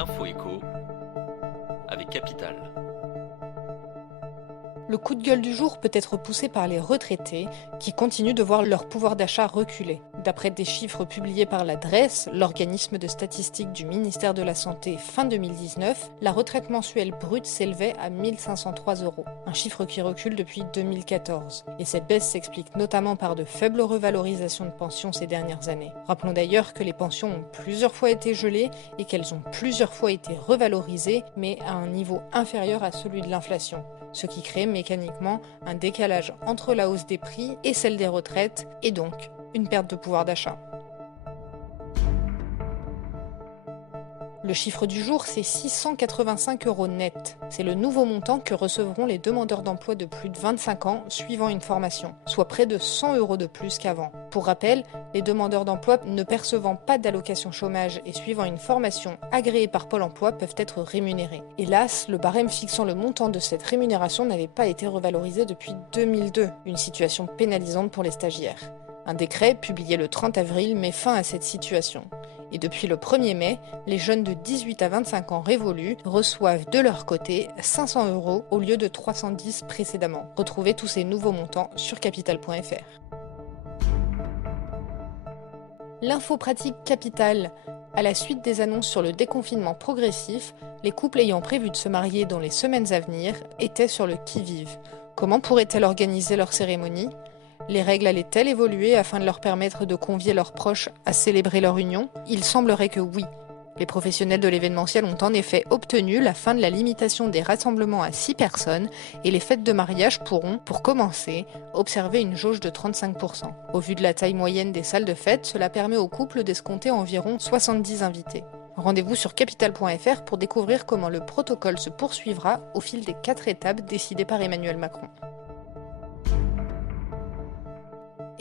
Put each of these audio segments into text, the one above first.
L'info écho avec Capital. Le coup de gueule du jour peut être poussé par les retraités qui continuent de voir leur pouvoir d'achat reculer. D'après des chiffres publiés par la DREES, l'organisme de statistiques du ministère de la Santé fin 2019, la retraite mensuelle brute s'élevait à 1 503 €, un chiffre qui recule depuis 2014. Et cette baisse s'explique notamment par de faibles revalorisations de pensions ces dernières années. Rappelons d'ailleurs que les pensions ont plusieurs fois été gelées et qu'elles ont plusieurs fois été revalorisées, mais à un niveau inférieur à celui de l'inflation, ce qui crée mécaniquement un décalage entre la hausse des prix et celle des retraites, et donc une perte de pouvoir d'achat. Le chiffre du jour, c'est 685 € net. C'est le nouveau montant que recevront les demandeurs d'emploi de plus de 25 ans suivant une formation, soit près de 100 € de plus qu'avant. Pour rappel, les demandeurs d'emploi ne percevant pas d'allocation chômage et suivant une formation agréée par Pôle emploi peuvent être rémunérés. Hélas, le barème fixant le montant de cette rémunération n'avait pas été revalorisé depuis 2002, une situation pénalisante pour les stagiaires. Un décret, publié le 30 avril, met fin à cette situation. Et depuis le 1er mai, les jeunes de 18 à 25 ans révolus reçoivent de leur côté 500 € au lieu de 310 précédemment. Retrouvez tous ces nouveaux montants sur capital.fr. L'info pratique Capital. À la suite des annonces sur le déconfinement progressif, les couples ayant prévu de se marier dans les semaines à venir étaient sur le qui-vive. Comment pourraient-elles organiser leur cérémonie ? Les règles allaient-elles évoluer afin de leur permettre de convier leurs proches à célébrer leur union ? Il semblerait que oui. Les professionnels de l'événementiel ont en effet obtenu la fin de la limitation des rassemblements à 6 personnes et les fêtes de mariage pourront, pour commencer, observer une jauge de 35%. Au vu de la taille moyenne des salles de fête, cela permet aux couples d'escompter environ 70 invités. Rendez-vous sur capital.fr pour découvrir comment le protocole se poursuivra au fil des 4 étapes décidées par Emmanuel Macron.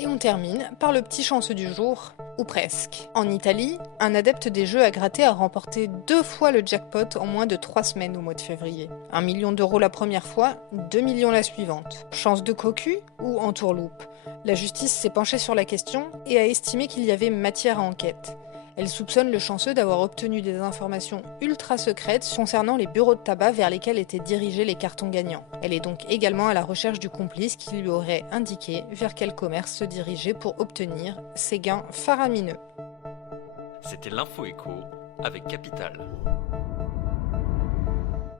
Et on termine par le petit chanceux du jour, ou presque. En Italie, un adepte des jeux à gratter a remporté 2 fois le jackpot en moins de 3 semaines au mois de février. 1 million d'euros la première fois, 2 millions la suivante. Chance de cocu ou entourloupe ? La justice s'est penchée sur la question et a estimé qu'il y avait matière à enquête. Elle soupçonne le chanceux d'avoir obtenu des informations ultra secrètes concernant les bureaux de tabac vers lesquels étaient dirigés les cartons gagnants. Elle est donc également à la recherche du complice qui lui aurait indiqué vers quel commerce se diriger pour obtenir ces gains faramineux. C'était l'info écho avec Capital.